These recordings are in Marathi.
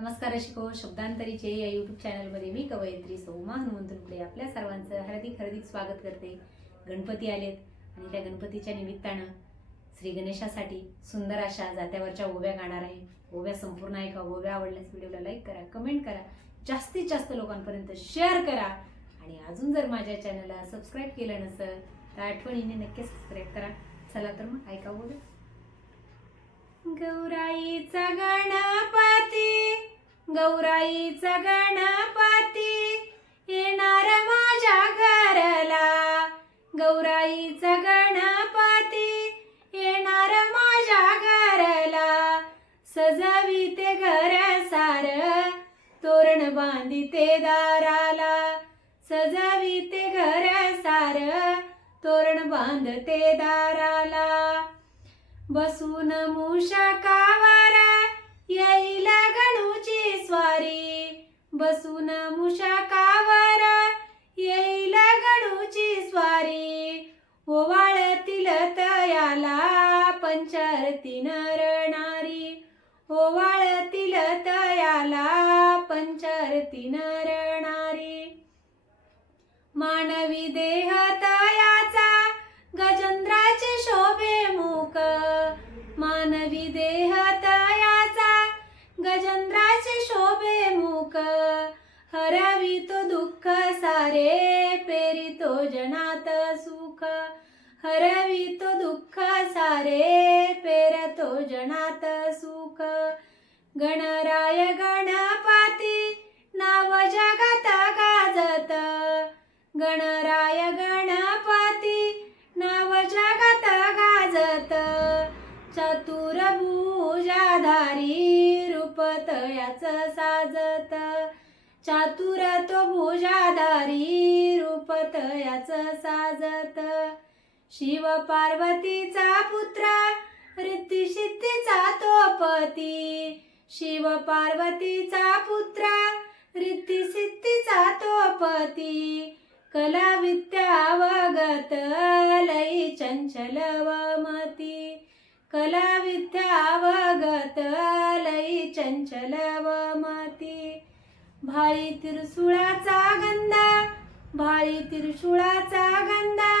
नमस्कार शिको शब्दांतरीचे या यूट्यूब चॅनलमध्ये मी कवयित्री सौमा हनुमंतुकडे आपल्या सर्वांचं हार्दिक हार्दिक स्वागत करते. गणपती आलेत आणि त्या गणपतीच्या निमित्तानं श्री गणेशासाठी सुंदर अशा जात्यावरच्या ओव्या गाणार आहे. ओव्या संपूर्ण ऐका ओव्या आवडल्यास व्हिडिओला लाईक करा कमेंट करा जास्तीत जास्त लोकांपर्यंत शेअर करा. आणि अजून जर माझ्या चॅनलला सबस्क्राईब केलं नसेल तर आठवणीने नक्की सबस्क्राईब करा. चला तर मग ऐका ओव्या गौराईचा गणपती! गौराईचा गणपती येणार माझ्या घरला. गौराईचा गणपती येणार माझ्या घरला. सजावी ते घर सार तोरण बांधी ते दाराला. सजावी ते घर सार तोरण बांधते दाराला. बसून मुशा कावा बसून मुशकावर येईल गणूची स्वारी. ओवाळतील तयाला पंचरती नरणारी. ओवाळतील तयाला पंचरती नरणारी. मानवी देह तयाचा गजंद्राचे शोभे मुख मानवी देह तयाचा गजंद्राचे शोभे मुख हरावी तो दुःख सारे पेरी तो जनात सुख. हरवी तो दुःख सारे पेर तो जनात सुख. गणराय गणपती नाव जगात गाजत. गणराय गणपती नाव जगात गाजत. चतुर भुजाधारी रूप तयाच साजत. चातुर तो भुजाधारी रूपत तयाच साजत. शिव पार्वतीचा पुत्र रिद्धी तो पती. शिव पार्वतीचा पुत्र रिद्धी तो पती. कला विद्यावगत लई चंचल वमती कला विद्यावगत लई चंचल वमती भाळी तिरसुळाचा गंधा भाळी तिरसुळाचा गंधा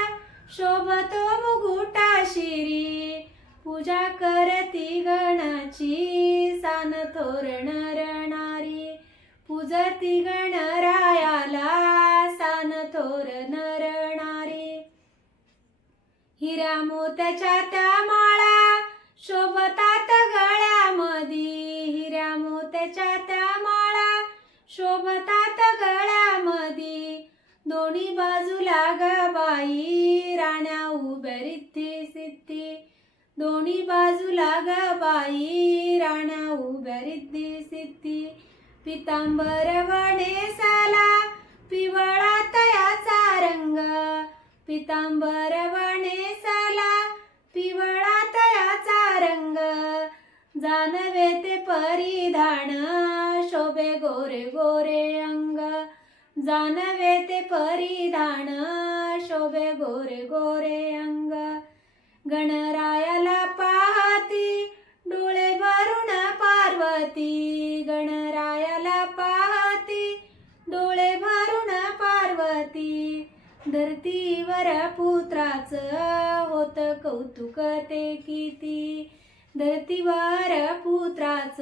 शोभतो मुगुटा शिरी. पूजा करती गणाची सान तोरण रणारी. पूजती गणरायाला सान तोरण रणारी. हिरा मोत्याच्या त्या माळा शोभतात गळ्यामधी. हिरा मोत्याच्या त्या शोभतात गळ्यामधी दोन्ही बाजूला ग बाई राण्या उभ्या सिद्धी. दोन्ही बाजूला ग बाई राण्या उभ्या रिद्धी सिद्धी. पितांबर वणेसाला पिवळा तयाचा रंग. पितांबर वणेसाला पिवळा तयाचा रंग. जानवे ते परिधा गोरे गोरे अंग. जानवे ते परिधान. शोभे गोरे गोरे अंग. गणरायाला पाहती डोळे भरून पार्वती. गणरायाला पाहती डोळे भरून पार्वती. धरतीवर पुत्राच होत कौतुक ते किती. धरतीवार पुत्राच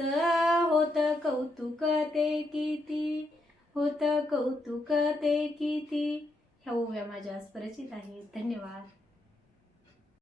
होत कौतुक ते किती? होत कौतुक ते किती? ह्या ओव्या माझ्या परिचित आहेत. धन्यवाद.